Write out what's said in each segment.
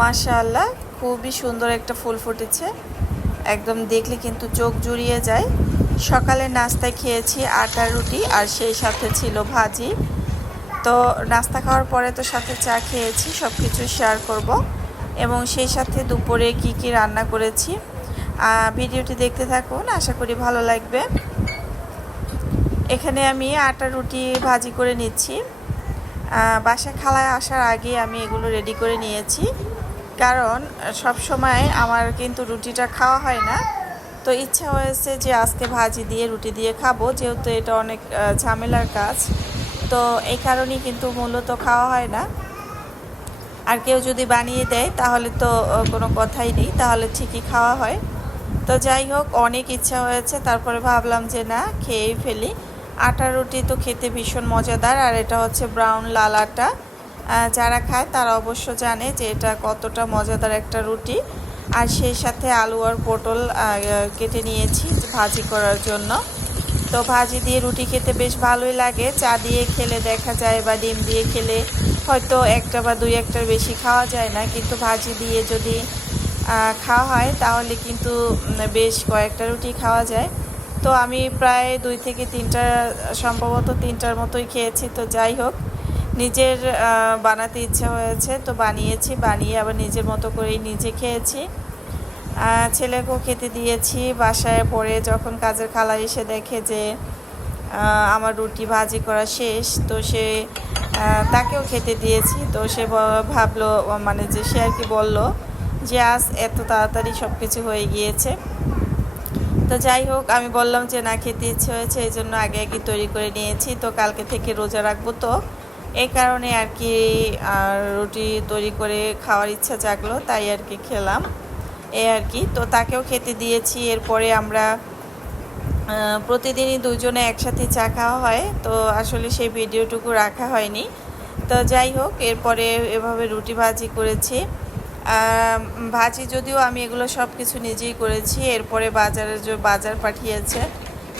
মাশাআল্লাহ, খুবই সুন্দর একটা ফুল ফুটেছে। একদম দেখলে কিন্তু চোখ জুড়িয়ে যায়। সকালে নাস্তায় খেয়েছি আটার রুটি আর সেই সাথে ছিল ভাজি। তো নাস্তা খাওয়ার পরে তো সাথে চা খেয়েছি সব কিছু শেয়ার করব। এবং সেই সাথে দুপুরে কি কি রান্না করেছি ভিডিওটি দেখতে থাকুন, আশা করি ভালো লাগবে। এখানে আমি আটা, রুটি ভাজি করে নিচ্ছি। বাসা খালায় আসার আগে আমি এগুলো রেডি করে নিয়েছি। কারণ, সব সময় আমার কিন্তু রুটিটা খাওয়া হয় না। তো ইচ্ছা হয়েছে যে আজকে ভাজি দিয়ে রুটি দিয়ে খাব, যেহেতু এটা অনেক ঝামেলার কাজ। তো এই কারণেই কিন্তু মূলত খাওয়া হয় না। আর কেউ যদি বানিয়ে দেয়, তাহলে তো কোনো কথাই নেই, তাহলে ঠিকই খাওয়া হয়। তো যাই হোক, অনেক ইচ্ছা হয়েছে, তারপরে ভাবলাম যে না, খেয়েই ফেলি। আটা রুটি তো খেতে ভীষণ মজাদার, আর এটা হচ্ছে ব্রাউন লাল আটা। যারা খায় তারা অবশ্য জানে যে এটা কতটা মজাদার একটা রুটি। আর সেই সাথে আলু আর পটল কেটে নিয়েছি ভাজি করার জন্য। তো ভাজি দিয়ে রুটি খেতে বেশ ভালোই লাগে। চা দিয়ে খেলে দেখা যায় বা ডিম দিয়ে খেলে হয়তো একটা বা দুই একটার বেশি খাওয়া যায় না। কিন্তু ভাজি দিয়ে যদি খাওয়া হয় তাহলে কিন্তু বেশ কয়েকটা রুটি খাওয়া যায়। তো আমি প্রায় দুই থেকে তিনটা, সম্ভবত তিনটার মতোই খেয়েছি। তো যাই হোক নিজের বানাতে ইচ্ছা হয়েছে, তো বানিয়েছি, বানিয়ে আবার নিজের মতো করেই নিজে খেয়েছি। ছেলেকেও খেতে দিয়েছি, বাসায় পরে যখন কাজের খালা এসে দেখে যে আমার রুটি ভাজি করা শেষ, তো সে তাকেও খেতে দিয়েছি, তো সে ভাবলো মানে যে সে আর কি বলল যে, আজ এত তাড়াতাড়ি সব কিছু হয়ে গিয়েছে। তো যাই হোক, আমি বললাম যে, না, খেতে ইচ্ছে হয়েছে, এই জন্য আগে আগে তৈরি করে নিয়েছি, তো কালকে থেকে রোজা রাখব তো। এই কারণে আর কি রুটি তৈরি করে খাওয়ার ইচ্ছা জাগলো, তাই আর কি খেলাম। এই আর কি, তো তাকেও খেতে দিয়েছি। এরপরে আমরা প্রতিদিনই দুজনে একসাথে চা খাওয়া হয়। তো আসলে সেই ভিডিওটুকু রাখা হয়নি। তো যাই হোক, এরপরে এভাবে রুটি ভাজি করেছি। ভাজি যদিও আমি এগুলো সব কিছু নিজেই করেছি। এরপরে বাজারের বাজার পাঠিয়েছে,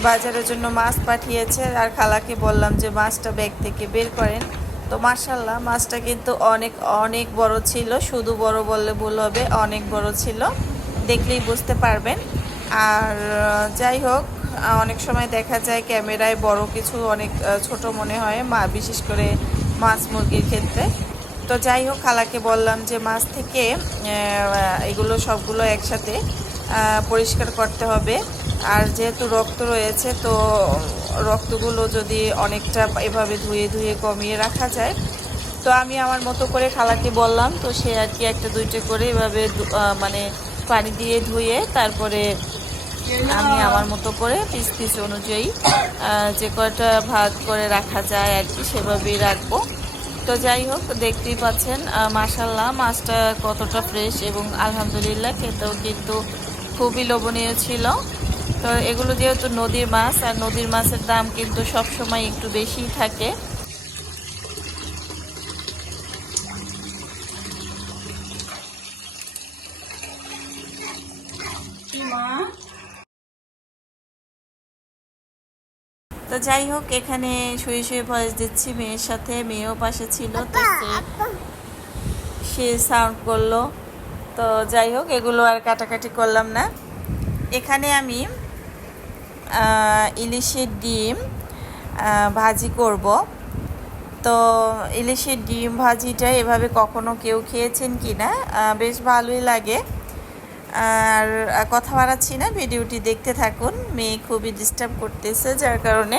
বাজারের জন্য মাছ পাঠিয়েছে। আর খালাকে বললাম যে মাছটা ব্যাগ থেকে বের করেন। তো মার্শাল্লাহ মাছটা কিন্তু অনেক অনেক বড় ছিল। শুধু বড় বললে ভুল হবে, অনেক বড় ছিল। দেখলেই বুঝতে পারবেন। আর যাই হোক অনেক সময় দেখা যায় ক্যামেরায় বড় কিছু অনেক ছোট মনে হয়, মা, বিশেষ করে মাছ মুরগির ক্ষেত্রে। তো যাই হোক, খালাকে বললাম যে মাছ থেকে এগুলো সবগুলো একসাথে পরিষ্কার করতে হবে। আর যেহেতু রক্ত রয়েছে, তো রক্তগুলো যদি অনেকটা এভাবে ধুয়ে ধুয়ে কমিয়ে রাখা যায়, তো আমি আমার মতো করে খালাকে বললাম, তো সে আর কি একটা দুইটা করে এভাবে মানে পানি দিয়ে ধুয়ে তারপরে আমি আমার মতো করে পিস পিস অনুযায়ী যে কয়টা ভাগ করে রাখা যায় আর কি সেভাবেই রাখব। তো যাই হোক, দেখতেই পাচ্ছেন মাসাল্লাহ মাছটা কতটা ফ্রেশ এবং আলহামদুলিল্লাহ, খেতেও কিন্তু খুবই লোভনীয় ছিল। তো এগুলো যেহেতু নদীর মাছ আর নদীর মাছের দাম কিন্তু সব সময় একটু বেশি থাকে। তো যাই হোক এখানে শুয়ে শুয়ে ভয়েস দিচ্ছি মেয়ের সাথে। মেয়েও পাশে ছিল তো সে সে সাউন্ড করল। তো যাই হোক এগুলো আর কাটাকাটি করলাম না। এখানে আমি ইলিশের ডিম ভাজি করব। তো ইলিশের ডিম ভাজিটা এভাবে কখনো কেউ খেয়েছেন কি না? বেশ ভালোই লাগে। আর কথা বাড়াচ্ছি না, ভিডিওটি দেখতে থাকুন। মেয়ে খুবই ডিস্টার্ব করতেছে, যার কারণে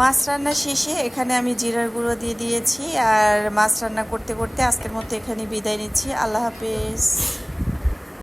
মাছ রান্না শেষে এখানে আমি জিরার গুঁড়ো দিয়ে দিয়েছি আর মাছ রান্না করতে করতে আজকের মতো এখানে বিদায় নিচ্ছি। আল্লাহ হাফেজ।